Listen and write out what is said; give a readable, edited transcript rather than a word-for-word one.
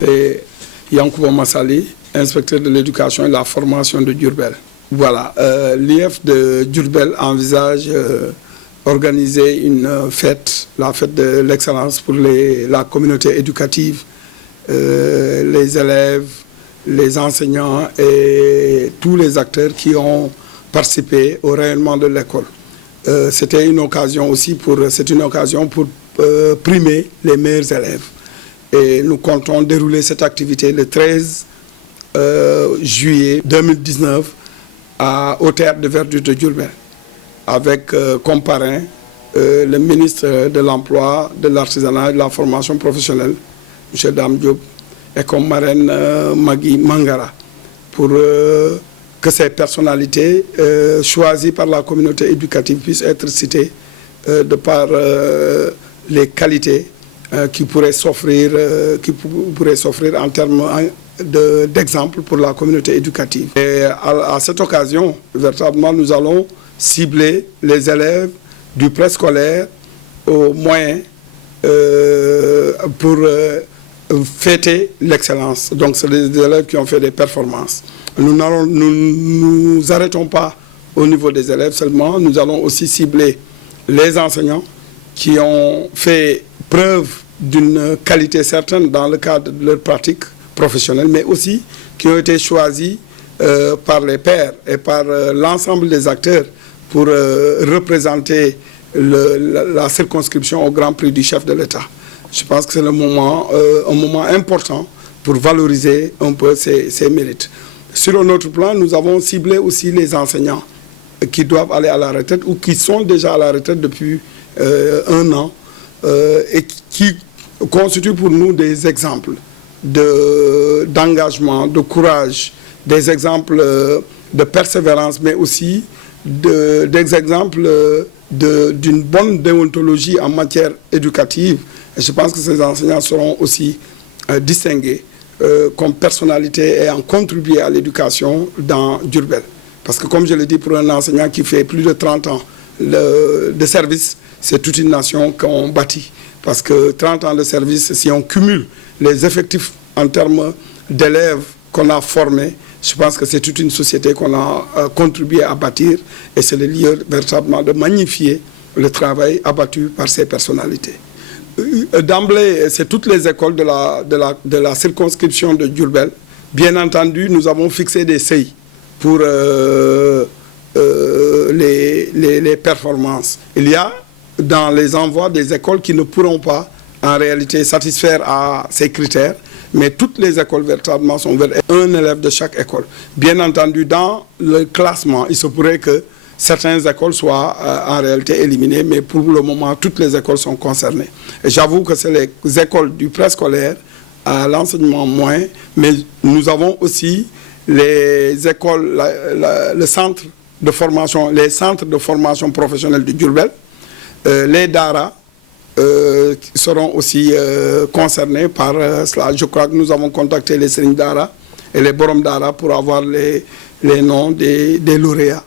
C'est Yankouba Massali, inspecteur de l'éducation et de la formation de Diourbel. Voilà, l'IEF de Diourbel envisage organiser une fête, la fête de l'excellence pour la communauté éducative, les élèves, les enseignants et tous les acteurs qui ont participé au rayonnement de l'école. C'était une occasion aussi pour primer les meilleurs élèves. Et nous comptons dérouler cette activité le 13 juillet 2019 au Théâtre de Verdure de Diourbel, avec comme parrain le ministre de l'Emploi, de l'Artisanat et de la Formation professionnelle, M. Dame Diop, et comme marraine Magui Mangara, pour que ces personnalités choisies par la communauté éducative puissent être citées de par les qualités qui pourraient s'offrir en termes d'exemple pour la communauté éducative. Et à cette occasion, véritablement, nous allons cibler les élèves du préscolaire au moyen pour fêter l'excellence. Donc, c'est des élèves qui ont fait des performances. Nous nous arrêtons pas au niveau des élèves seulement, nous allons aussi cibler les enseignants qui ont fait preuve d'une qualité certaine dans le cadre de leur pratique professionnelle, mais aussi qui ont été choisis par les pairs et par l'ensemble des acteurs pour représenter la circonscription au Grand Prix du chef de l'État. Je pense que c'est un moment important pour valoriser un peu ces mérites. Sur un autre plan, nous avons ciblé aussi les enseignants qui doivent aller à la retraite ou qui sont déjà à la retraite depuis un an et qui constituent pour nous des exemples d'engagement, de courage, des exemples de persévérance, mais aussi des exemples d'une bonne déontologie en matière éducative. Et je pense que ces enseignants seront aussi distingués comme personnalité ayant contribué à l'éducation dans Diourbel. Parce que comme je l'ai dit, pour un enseignant qui fait plus de 30 ans de service, c'est toute une nation qu'on bâtit. Parce que 30 ans de service, si on cumule les effectifs en termes d'élèves qu'on a formés, je pense que c'est toute une société qu'on a contribué à bâtir. Et c'est le lieu véritablement de magnifier le travail abattu par ces personnalités. D'emblée, c'est toutes les écoles de la circonscription de Diourbel. Bien entendu, nous avons fixé des seuils pour les performances. Il y a dans les envois des écoles qui ne pourront pas en réalité satisfaire à ces critères, mais toutes les écoles véritablement sont vers un élève de chaque école. Bien entendu, dans le classement, il se pourrait que certaines écoles soient en réalité éliminées, mais pour le moment, toutes les écoles sont concernées. Et j'avoue que c'est les écoles du préscolaire à l'enseignement moyen, mais nous avons aussi les écoles, les centres de formation professionnelle de Diourbel, les Dara seront aussi concernés par cela. Je crois que nous avons contacté les Serigne Dara et les Borom Dara pour avoir les noms des lauréats.